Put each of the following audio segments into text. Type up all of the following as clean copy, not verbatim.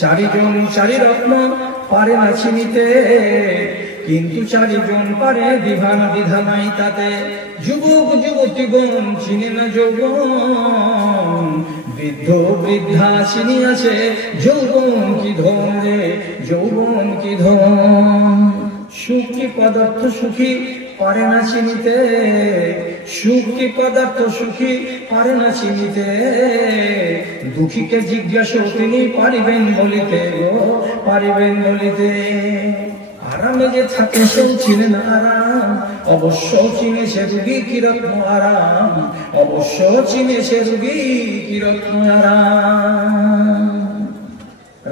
চারিজন চারি রত্ন পারে না চিনিতে, কিন্তু চারিজন পারে বিধান বিধানাই তাতে। যুবক যুবতীগণ চিনে না যৌবন, বৃদ্ধ বৃদ্ধা চিনিয়াছে যৌবন কি ধন রে, যৌবন কি ধন। সুখ কি পদার্থ সুখী পারে না চিনিতে, সুখ কি পদার্থ সুখী পারে না চিনিতে। দুঃখীকে জিজ্ঞাসা তিনি পারিবেন বলিতে গো, পারিবেন বলিতে। আরামে যে থাকে সেও চিনে না আরাম, অবশ্য চিনে সে রুগী কি রত্ন আরাম, অবশ্য চিনে সে রুগী কি রত্ন আরাম।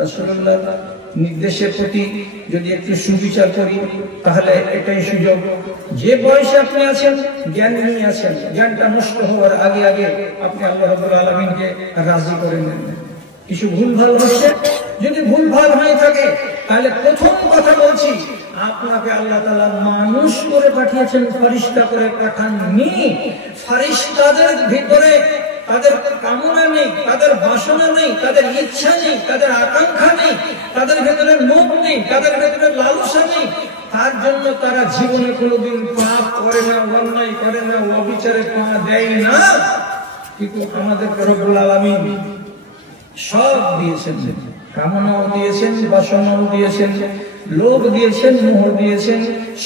রাসূলুল্লাহ নির্দেশের প্রতি যদি একটু সুবিচার করি তাহলে এটাই সুযোগ। যে বয়সে আপনি আছেন জ্ঞান নিয়ে আছেন, জ্ঞানটা নষ্ট হওয়ার আগে আগে আপনি আল্লাহ রাব্বুল আলামিনকে রাজি করে নেন। কিছু ভুলভাল হচ্ছে, যদি ভুলভাল হয়ে থাকে তাহলে প্রথম কথা বলছি, আপনাকে আল্লাহ তাআলা মানুষ করে পাঠিয়েছেন, ফেরেশতা করে পাঠাননি। ফেরেশতাদের ভিতরে তাদের কামনা নেই, তাদের বাসনা নেই, তাদের ইচ্ছা নেই, তাদের আকাঙ্ক্ষা নেই, তাদের ভেতরে লোভ নেই, তাদের ভেতরে লালসা নেই। তার জন্য তারা জীবনে কোনোদিন পাপ করে না, অন্যায় করে না, অবিচারে পা দেয় না। কিন্তু আমাদের রব্বুল আলামিন সব দিয়েছেন, কামনাও দিয়েছেন, বাসনাও দিয়েছেন, লোভ দিয়েছেন, মোহ দিয়েছেন,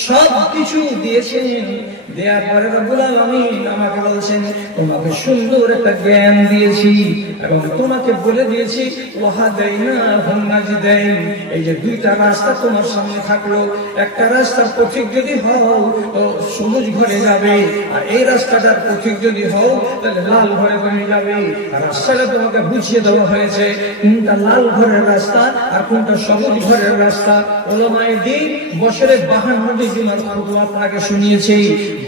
সব কিছু দিয়েছেন। দেওয়ার পরে রব্বুল আলামিন আমাকে বলছেন তোমাকে সুন্দর একটা জ্ঞান দিয়েছি এবং তোমাকে বলে দিয়েছি ওয়াহাদাইনাহুন নাজদাইন। এই যে দুইটা রাস্তা তোমার সামনে থাকলো, একটা রাস্তার পথিক যদি হও তো সবুজ ঘরে যাবে, আর এই রাস্তাটার পথিক যদি হও তাহলে লাল ঘরে বনে যাবে। রাস্তাটা তোমাকে বুঝিয়ে দেওয়া হয়েছে কোনটা লাল ঘরের রাস্তা আর কোনটা সবুজ ঘরের রাস্তা। ওলামায়ে দ্বীন বছরে 52টি জুমার খুতবা আপনাকে শুনিয়েছি।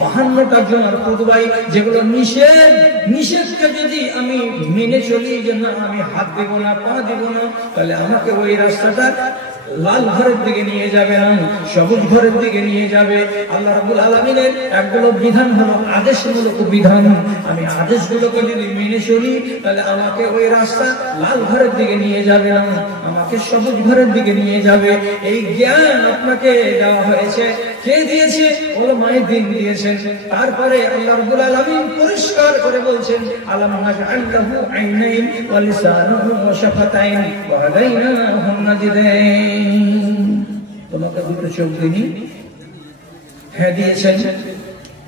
52টা জুমার খুতবাই যেগুলো নিষেধ, নিষেধকে যদি আমি মেনে চলি যে না আমি হাত দেব না, পা দেব না, তাহলে আমাকে ওই রাস্তাটা লাল ঘরের দিকে নিয়ে যাবে না, সবুজ ঘরের দিকে নিয়ে যাবে। আল্লাহ রাব্বুল আলামিনের একগুলো বিধান হলো আদেশমূলক বিধান। আমি আদেশগুলোকে যদি মেনে চলি তাহলে আমাকে ওই রাস্তা লাল ঘরের দিকে নিয়ে যাবে না, আমাকে সবুজ ঘরের দিকে নিয়ে যাবে। এই জ্ঞান আপনাকে দেওয়া হয়েছে। কে দিয়েছে? ওলামায়ে দ্বীন দিয়েছেন। তারপরে আল্লাহ রাব্বুল আলামিন পরিষ্কার করে বলছেন আলাম নাজআল লাহু আইনাইন ওয়া লিসানান ওয়া শাফাতাইন ওয়া হাদাইনাহুন নাজদাইন। তোমাকে দুটো চোখ দিনি, হ্যাঁ দিয়েছেন।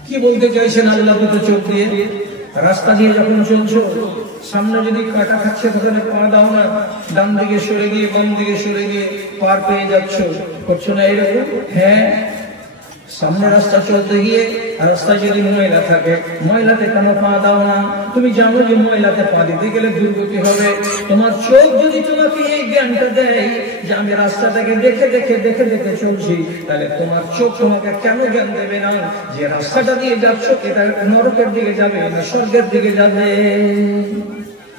কি বলতে চাইছেন আল্লাহ দুটো চোখ দিয়ে? রাস্তা দিয়ে যখন চলছো, সামনে যদি কাটা খাচ্ছে তাহলে পা দাও না, ডান দিকে সরে গিয়ে বাম দিকে সরে গিয়ে পার পেয়ে যাচ্ছ, করছো না এরকম? হ্যাঁ। সামনে রাস্তা চলতে গিয়ে রাস্তায় যদি ময়লা থাকে, ময়লাতে কেন পা দাও না? তুমি জানো যে ময়লাতে পা দিতে গেলে দুর্গতি হবে। তোমার চোখ যদি তোমাকে এই জ্ঞানটা দেয় যে আমি রাস্তাটাকে দেখে দেখে দেখে দেখে চলছি, তাহলে তোমার চোখ তোমাকে কেন জ্ঞান দেবে না যে রাস্তাটা দিয়ে যাচ্ছ এটা নরকের দিকে যাবে না স্বর্গের দিকে যাবে?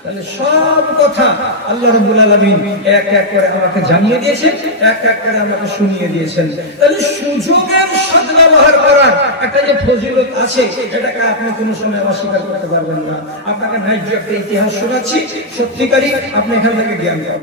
তাহলে সব কথা আল্লাহ রাব্বুল আলামিন এক এক করে আমাকে জানিয়ে দিয়েছেন, এক এক করে আমাকে শুনিয়ে দিয়েছেন। তাহলে সুযোগের সদ্ব্যবহার করার একটা যে ফজিলত আছে, এটাকে আপনি কোনো সময় অস্বীকার করতে পারবেন না। আপনাকে ন্যায্য একটা ইতিহাস শোনাচ্ছি, সত্যিকারই আপনি এখান থেকে জ্ঞান পাবেন।